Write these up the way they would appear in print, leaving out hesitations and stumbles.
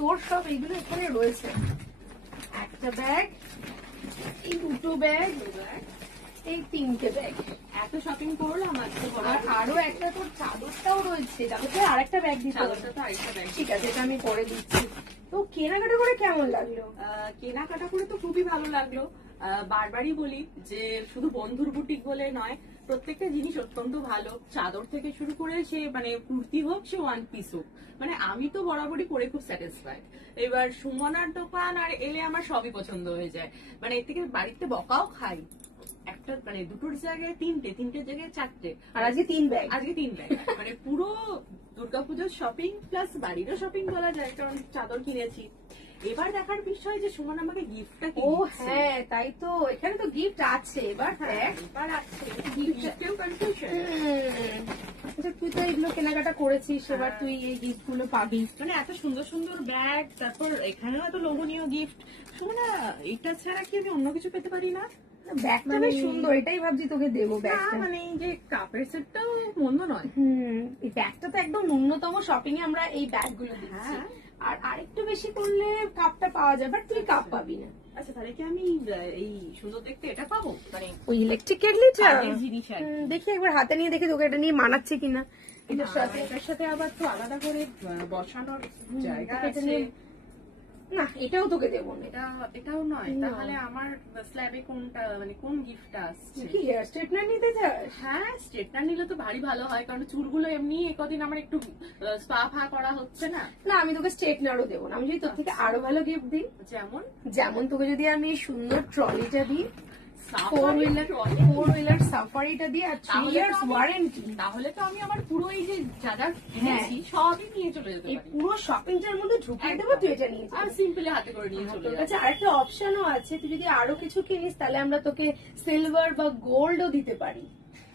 তোর সব এইগুলো এখানে রয়েছে। একটা ব্যাগ, এই দুটো ব্যাগ, এই তিনটে ব্যাগ। এত শপিং করলাম আজকে। আর আরো একটা তোর চাদরটাও রয়েছে, চাদরটা আরেকটা ব্যাগ দিতে হবে। চাদরটা তো আরেকটা ব্যাগ। ঠিক আছে, এটা আমি পরে দিচ্ছি। তো কেনাকাটা করে কেমন লাগলো? কেনাকাটা করে তো খুবই ভালো লাগলো। বারবারই বলি যে শুধু বন্ধুর বুটিক বলে নয়, প্রত্যেকটা জিনিস অত্যন্ত ভালো। চাদর থেকে শুরু করে সে মানে কুর্তি হোক, সে ওয়ান পিস হোক, মানে আমি তো বরাবরই পরে খুব স্যাটিসফাইড। এবার সুমনার দোকান আর এলে আমার সবই পছন্দ হয়ে যায়। মানে এর থেকে বাড়িতে বকাও খাই, একটা মানে দুটোর জায়গায় তিনটের জায়গায় চারটে, আর আজকে 3 ব্যাগ। আজকে 3 ব্যাগ। মানে পুরো দুর্গাপুজোর শপিং প্লাস বাড়িরও শপিং বলা যায়, কারণ চাদর কিনেছি। এবার দেখার বিষয় যে সুমন আমাকে গিফটটা কি ও দিচ্ছে। হ্যাঁ, তাই তো, এখানে তো গিফট আছে। এবার দেখ, এবার আছে গিফটেও কনফিউশন। আচ্ছা, তুই তো এগুলো কেনাকাটা করেছিস, এবার তুই এই গিফট গুলো পাবি। মানে এত সুন্দর সুন্দর ব্যাগ, তারপর এখানেও এত লোভনীয় গিফট। সুমনা, এটা ছাড়া কি আমি অন্য কিছু পেতে পারি না? ব্যাগটা বেশ সুন্দর, এটাই ভাবছি তোকে দেবো ব্যাগটা। মানে এই যে কাপের সেটটাও মন্দ নয়। এই ব্যাগটা তো একদম ন্যূনতম শপিং এ আমরা এই ব্যাগ গুলো দিচ্ছি। আর আরেকটু বেশি করলে কাপটা পাওয়া যায়, বাট তুই কাপ পাবি না। আচ্ছা, তাহলে কি আমি এই সুন্দর দেখতে এটা পাবো? মানে ওই ইলেকট্রিক কেটলিটা জিনিস আর কি। দেখি একবার হাতে নিয়ে দেখি তোকে এটা নিয়ে মানাচ্ছে কিনা। এটার সাথে আবার তো আলাদা করে বসানোর জায়গা আছে। না, এটাও তোকে দেবো না। এটাও নয়। তাহলে আমার স্ল্যাবে কোনটা, মানে কোন গিফটটা আসছে? কি হেয়ার স্ট্রেটনার নিতে চাস? হ্যাঁ, স্ট্রেটনার নিলে তো ভারী ভালো হয়, কারণ চুলগুলো এমনি একদিন আমার একটু স্পা ফা করা হচ্ছে না। না, আমি তোকে স্ট্রেটনারও দেবো না। আমি যদি তোর থেকে আরো ভালো গিফট দিই, যেমন তোকে যদি আমি সুন্দর ট্রলিটা দিই, 4 হুইলার সাফারিটা দিই, আর 3 ইয়ার্স ওয়ারেন্টি, তাহলে তো আমি আমার পুরো এই যে যা যা কিনেছি সবই নিয়ে চলে যেতে এই পারি। পুরো শপিংটার মধ্যে ঢুকিয়ে দেবো, তুই এটা নিয়ে আর যাবি। সিম্পলি হাতে করে নিয়ে চলে তোর যাবো। কাছে আরেকটা অপশনও আছে, তুই যদি আরো কিছু কিনিস তাহলে আমরা তোকে সিলভার বা গোল্ডও দিতে পারি।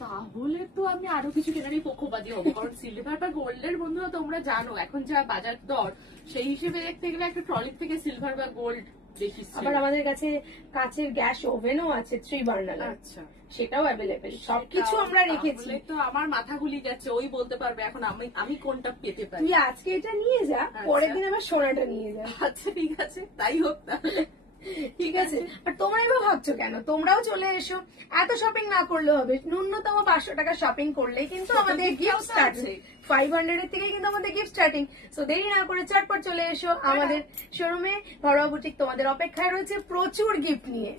তাহলে তো আমি আরো কিছু কেনারই পক্ষপাতী হবো, কারণ সিলভার বা গোল্ডের বন্ধুরা তোমরা জানো এখন যা বাজার দর, সেই হিসেবে দেখতে গেলে একটা ট্রলির থেকে সিলভার বা গোল্ড বেশি। আবার আমাদের কাছে কাচের গ্যাস ওভেনও আছে 3 বার্নার। আচ্ছা, সেটাও অ্যাভেলেবেল, সবকিছু আমরা রেখেছি। তো আমার মাথা গুলি গেছে, ওই বলতে পারবে এখন আমি কোনটা পেতে পারি। তুই আজকে এটা নিয়ে যা, পরের দিন আবার সোনাটা নিয়ে যা। আচ্ছা ঠিক আছে, তাই হোক তাহলে। ঠিক আছে। আর তোমরা এবার ভাবছো কেন, তোমরাও চলে এসো। এত শপিং না করলে হবে, ন্যূনতম 500 টাকা শপিং করলেই কিন্তু আমাদের গিফট স্টার্টিং। 500 এর থেকে কিন্তু আমাদের গিফট স্টার্টিং। সো দেরি না করে চটপট চলে এসো আমাদের শোরুমে। ঘরোয়া বুটিক তোমাদের অপেক্ষায় রয়েছে প্রচুর গিফট নিয়ে।